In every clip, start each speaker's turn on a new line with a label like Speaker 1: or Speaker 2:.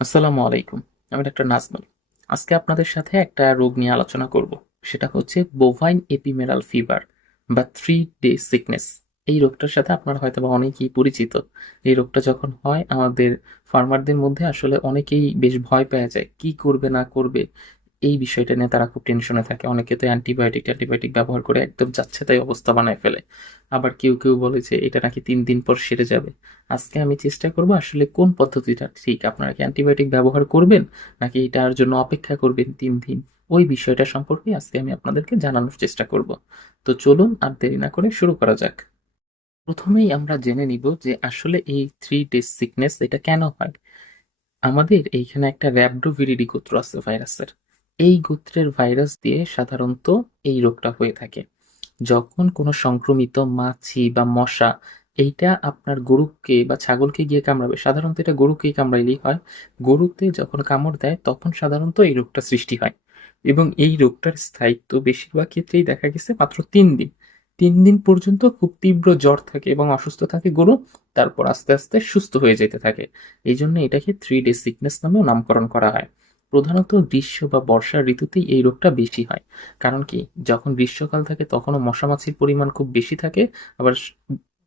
Speaker 1: আসসালামু আলাইকুম। আমি ডাক্তার নাজমুল। আজকে আপনাদের সাথে একটা রোগ নিয়ে আলোচনা করব। সেটা হচ্ছে বোভাইন এপিমেরাল ফিভার বা থ্রি ডে সিকনেস এই রোগটার সাথে আপনারা হয়তো বা অনেকেই পরিচিত। এই রোগটা যখন হয়, আমাদের ফার্মারদের মধ্যে আসলে অনেকেই বেশ ভয় পেয়ে যায়। কি করবে, না করবে? এই বিষয়টা নিয়ে তারা খুব টেনশনে থাকে। অনেকে তো অ্যান্টিবায়োটিক অ্যান্টিবায়োটিক ব্যবহার করে একদম যাচ্ছে তাই অবস্থা বানায় ফেলে। আবার কেউ কেউ বলে যে এটা নাকি তিন দিন পর সেরে যাবে। আজকে আমি চেষ্টা করব আসলে কোন পদ্ধতিটা ঠিক? আপনারা কি অ্যান্টিবায়োটিক ব্যবহার করবেন? নাকি এটার জন্য অপেক্ষা করবেন তিন দিন? ওই বিষয়টা সম্পর্কে আজকে আমি আপনাদেরকে জানানোর চেষ্টা করব। তো চলুন আর দেরি না করে শুরু করা যাক। প্রথমেই আমরা জেনে নিব যে আসলে এই থ্রি ডেজ সিকনেস এটা কেন হয়? আমাদের এইখানে একটা র্যাবডোভিরিডি গোত্র আছে ভাইরাসের এই গোত্রের ভাইরাস দিয়ে সাধারণত এই রোগটা হয়ে থাকে। যখন কোনো সংক্রমিত মাছি বা মশা এইটা আপনার গরুকে বা ছাগলকে গিয়ে কামড়াবে, সাধারণত এটা গরুকেই কামড়াইলেই হয়। গরুতে যখন কামড় দেয়, তখন সাধারণত এই রোগটা সৃষ্টি হয় এবং এই রোগটার স্থায়িত্ব বেশিরভাগ ক্ষেত্রেই দেখা গেছে মাত্র তিন দিন। তিন দিন পর্যন্ত খুব তীব্র জ্বর থাকে এবং অসুস্থ থাকে গরু, তারপর আস্তে আস্তে সুস্থ হয়ে যেতে থাকে। এই জন্য এটাকে থ্রি ডে সিকনেস নামেও নামকরণ করা হয়। প্রধানত গ্রীষ্ম বা বর্ষার ঋতুতেই এই রোগটা বেশি হয়। কারণ কি? যখন গ্রীষ্মকাল থাকে তখনও মশা মাছির পরিমাণ খুব বেশি থাকে, আবার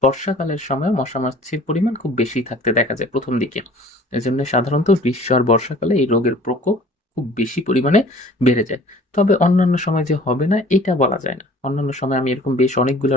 Speaker 1: বর্ষাকালের সময় মশা মাছির পরিমাণ খুব বেশি থাকতে দেখা যায় প্রথম দিকে। এজন্য সাধারণত গ্রীষ্ম আর বর্ষাকালে এই রোগের প্রকোপ খুব বেশি পরিমাণে বেড়ে যায়। তবে অন্যান্য সময় যে হবে না, এটা বলা যায় না। অন্যান্য সময় আমি এরকম বেশ অনেকগুলো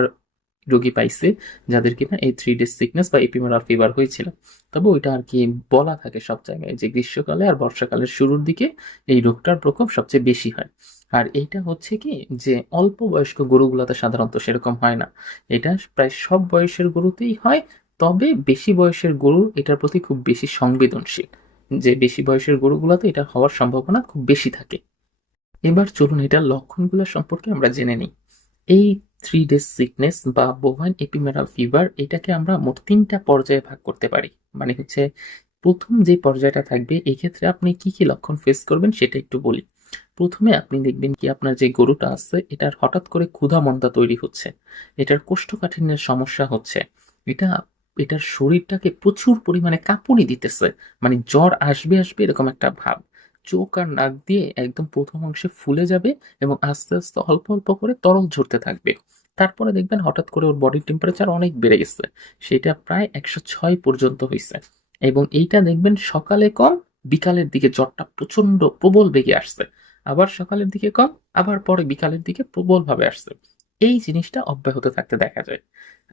Speaker 1: রোগী পাইছে, যাদের কিনা এই থ্রি ডেজ সিকনেস বা এপিমেরাল ফিভার হয়েছিল। তবে ওইটা আর কি বলা থাকে সব জায়গায় যে গ্রীষ্মকালে আর বর্ষাকালের শুরুর দিকে এই রোগটার প্রকোপ সবচেয়ে বেশি হয়। আর এইটা হচ্ছে কি যে অল্প বয়স্ক গরুগুলোতে সাধারণত সেরকম হয় না। এটা প্রায় সব বয়সের গরুতেই হয়, তবে বেশি বয়সের গরু এটার প্রতি খুব বেশি সংবেদনশীল। যে বেশি বয়সের গরুগুলোতে এটা হওয়ার সম্ভাবনা খুব বেশি থাকে। এবার চলুন এটার লক্ষণগুলো সম্পর্কে আমরা জেনে নিই। এই থ্রি ডেজ সিকনেস বা বোভাইন এপিমেরাল ফিভার এটাকে আমরা মোট তিনটা পর্যায়ে ভাগ করতে পারি। মানে হচ্ছে প্রথম যে পর্যায়টা থাকবে এই ক্ষেত্রে আপনি কি কি লক্ষণ ফেস করবেন সেটা একটু বলি। প্রথমে আপনি দেখবেন কি আপনার যে গরুটা আছে, এটার হঠাৎ করে ক্ষুধা মন্দা তৈরি হচ্ছে। এটার কোষ্ঠকাঠিন্যের সমস্যা হচ্ছে। এটা, এটার শরীরটাকে প্রচুর পরিমাণে কাঁপুনি দিতেছে। মানে জ্বর আসবে আসবে এরকম একটা ভাব। চোখ আর নাক দিয়ে একদম প্রথম অংশে ফুলে যাবে এবং আস্তে আস্তে অল্প অল্প করে তরল ঝরতে থাকবে। তারপরে দেখবেন হঠাৎ করে ওর বডির টেম্পারেচার অনেক বেড়ে গেছে। সেটা প্রায় একশো ছয় পর্যন্ত হয়েছে এবং এইটা দেখবেন সকালে কম, বিকালের দিকে জ্বরটা প্রচণ্ড প্রবল বেগে আসছে। আবার সকালের দিকে কম, আবার পরে বিকালের দিকে প্রবলভাবে আসছে। এই জিনিসটা অব্যাহত থাকতে দেখা যায়।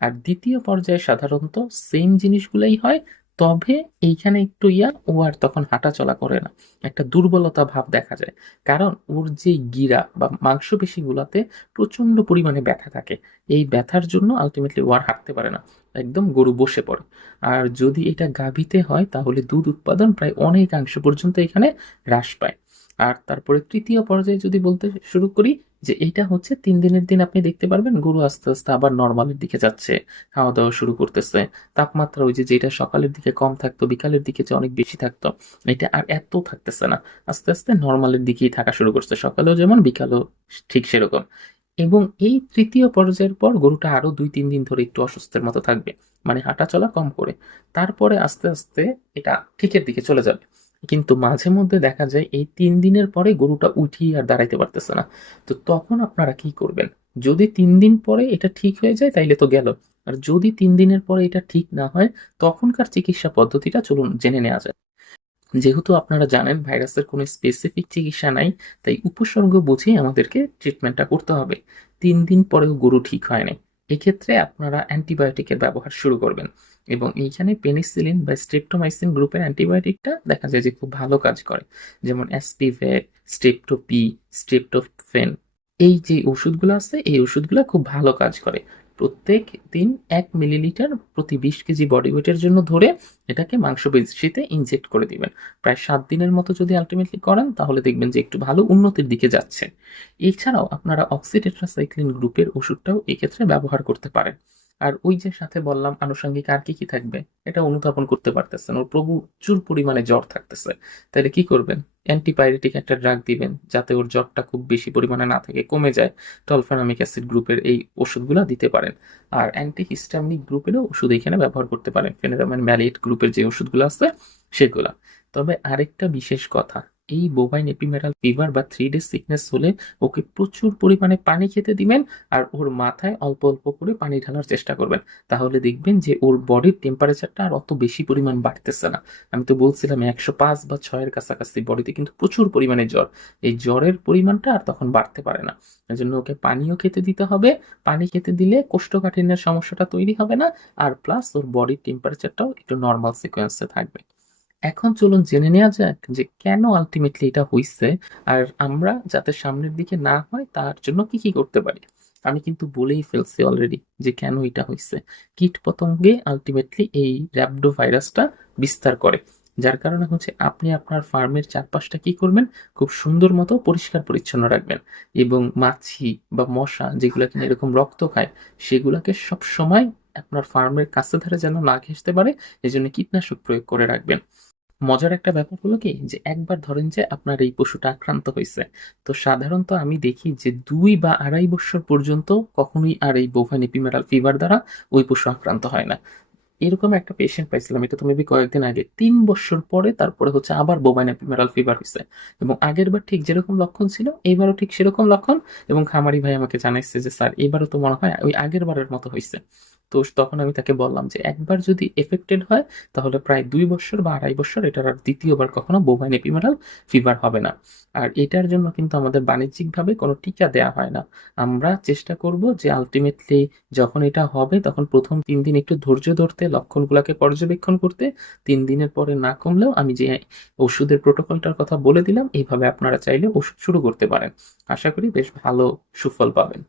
Speaker 1: আর দ্বিতীয় পর্যায়ে সাধারণত সেম জিনিসগুলাই হয় তবে এইখানে একটু ইয়া ও আর তখন হাঁটা চলা করে না। একটা দুর্বলতা ভাব দেখা যায়। কারণ ওর যে গিরা বা মাংসপেশিগুলোতে প্রচণ্ড পরিমাণে ব্যথা থাকে। এই ব্যথার জন্য আলটিমেটলি ও আর হাঁটতে পারে না। একদম গরু বসে পড়ে। আর যদি এটা গাভীতে হয়, তাহলে দুধ উৎপাদন প্রায় অনেকাংশ পর্যন্ত এখানে হ্রাস পায়। আর তারপরে তৃতীয় পর্যায়ে যদি বলতে শুরু করি যে এটা হচ্ছে তিন দিনের দিন আপনি দেখতে পারবেন গরু আস্তে আস্তে আবার নর্মালের দিকে যাচ্ছে খাওয়া দাওয়া শুরু করতেছে। তাপমাত্রা ওই যে যেটা সকালের দিকে কম থাকতো, বিকালের দিকে যে অনেক বেশি থাকতো, এটা আর এত থাকতেছে না। আস্তে আস্তে নর্মালের দিকেই থাকা শুরু করছে, সকালেও যেমন, বিকালেও ঠিক সেরকম। এবং এই তৃতীয় পর্যায়ের পর গরুটা আরও দুই, তিন দিন ধরে একটু অসুস্থের মতো থাকবে মানে হাঁটা চলা কম করে। তারপরে আস্তে আস্তে এটা ঠিকের দিকে চলে যাবে। কিন্তু মাঝে মধ্যে দেখা যায় এই তিন দিনের পরে গরুটা উঠিয়ে আর দাঁড়াইতে পারতেছে না। তো তখন আপনারা কি করবেন? যদি তিন দিন পরে এটা ঠিক হয়ে যায়, তাইলে তো গেল। আর যদি তিন দিনের পরে এটা ঠিক না হয়, তখনকার চিকিৎসা পদ্ধতিটা চলুন জেনে নেওয়া যায় যেহেতু আপনারা জানেন ভাইরাসের কোনো স্পেসিফিক চিকিৎসা নাই, তাই উপসর্গ বুঝেই আমাদেরকে ট্রিটমেন্টটা করতে হবে। তিন দিন পরেও গরু ঠিক হয় নাই। এক্ষেত্রে আপনারা অ্যান্টিবায়োটিকের ব্যবহার শুরু করবেন এবং এইখানে পেনিসিলিন বা স্ট্রেপ্টোমাইসিন গ্রুপের অ্যান্টিবায়োটিকটা দেখা যায় যে খুব ভালো কাজ করে, যেমন অ্যাসপিভেট স্ট্রেপ্টোপি, স্ট্রেপ্টোফেন। এই যে ওষুধগুলো আছে, এই ওষুধগুলো খুব ভালো কাজ করে। প্রত্যেক দিন এক মিলিলিটার প্রতি বিশ কেজি বডি ওয়েটের জন্য ধরে এটাকে মাংসপেশিতে ইনজেক্ট করে দিবেন। প্রায় সাত দিনের মতো যদি আলটিমেটলি করেন, তাহলে দেখবেন যে একটু ভালো উন্নতির দিকে যাচ্ছে। এছাড়াও আপনারা অক্সিটেট্রাসাইক্লিন গ্রুপের ওষুধটাও এক্ষেত্রে ব্যবহার করতে পারেন। আর ওই যে সাথে বললাম আনুষঙ্গিক আর কি কি থাকবে? এটা অনুধাবন করতে পারতেছেন। ওর প্রচুর পরিমাণে জ্বর থাকতেছে। তাহলে কি করবেন? অ্যান্টিপাইরেটিক একটা ড্রাগ দিবেন যাতে ওর জ্বরটা খুব বেশি পরিমাণে না থাকে, কমে যায়। টলফেনামিক অ্যাসিড গ্রুপের এই ওষুধগুলো দিতে পারেন। আর অ্যান্টিহিস্টামিক গ্রুপেরও ওষুধ এখানে ব্যবহার করতে পারেন। ফেনারামিন ম্যালিয়েট গ্রুপের যে ওষুধগুলো আছে, সেগুলা। তবে আরেকটা বিশেষ কথা এই বোভাইন এপিমেরাল ফিভার বা থ্রি ডে সিকনেস হলে ওকে প্রচুর পরিমাণে পানি খেতে দিবেন আর ওর মাথায় অল্প অল্প করে পানি ঢালার চেষ্টা করবেন। তাহলে দেখবেন যে ওর বডির টেম্পারেচারটা আর অত বেশি পরিমাণ বাড়তেছে না। আমি তো বলছিলাম একশো পাঁচ বা ছয়ের কাছাকাছি বডিতে কিন্তু প্রচুর পরিমাণে জ্বর। এই জ্বরের পরিমাণটা আর তখন বাড়তে পারে না। এই জন্য ওকে পানিও খেতে দিতে হবে। পানি খেতে দিলে কোষ্ঠকাঠিন্যের সমস্যাটা তৈরি হবে না। আর প্লাস ওর বডির টেম্পারেচারটাও একটু নর্মাল সিকোয়েন্সে থাকবে। এখন চলুন জেনে নেওয়া যাক যে কেন আলটিমেটলি এটা হইছে আর আমরা যাতে সামনের দিকে না হয় তার জন্য কি কি করতে পারি। আমি কিন্তু বলেই ফেলছি অলরেডি যে কেন এটা হইছে। কীট পতঙ্গে আলটিমেটলি এই র্যাপডো ভাইরাসটা বিস্তার করে। যার কারণে হচ্ছে আপনি আপনার ফার্মের চারপাশটা কি করবেন? খুব সুন্দর মতো পরিষ্কার পরিচ্ছন্ন রাখবেন। এবং মাছি বা মশা যেগুলো কিনা এরকম রক্ত খায়, সেগুলোকে সব সময় আপনার ফার্মের কাছে ধারে যেন না ঘেসতে পারে এই জন্য কীটনাশক প্রয়োগ করে রাখবেন। মজার একটা ব্যাপার হলো কি যে একবার ধরেন যে আপনার এই পশুটা আক্রান্ত হয়েছে, তো সাধারণত আমি দেখি যে দুই বা আড়াই বছর পর্যন্ত কখনোই আর এই বোভাইন এপিমেরাল ফিভার দ্বারা ওই পশু আক্রান্ত হয় না। এরকম একটা পেশেন্ট পাইছিলাম, এটা তো মেবি কয়েকদিন আগে। তিন বছর পরে তারপরে হচ্ছে আবার বোবাইন এপিমেরাল ফিভার হয়েছে এবং আগের বার ঠিক যেরকম লক্ষণ ছিল এবারও ঠিক সেরকম লক্ষণ এবং খামারি ভাই আমাকে জানাইছে যে, স্যার, এবারও তো মনে হয় ওই আগের বারের মতো হয়েছে। তো তখন আমি তাকে বললাম যে, একবার যদি এফেক্টেড হয়, তাহলে প্রায় দুই বছর বা আড়াই বছর এটার আর দ্বিতীয়বার কখনো বোভাইন এপিমেরাল ফিভার হবে না। আর এটার জন্য কিন্তু আমাদের বাণিজ্যিকভাবে কোনো টিকা দেওয়া হয় না। আমরা চেষ্টা করব যে আলটিমেটলি যখন এটা হবে, তখন প্রথম তিন দিন একটু ধৈর্য ধরতে, লক্ষণগুলোকে পর্যবেক্ষণ করতে, তিন দিনের পরে না কমলেও আমি যে ওষুধের প্রোটোকলটার কথা বলে দিলাম, এইভাবে আপনারা চাইলে ওষুধ শুরু করতে পারেন। আশা করি বেশ ভালো সুফল পাবেন।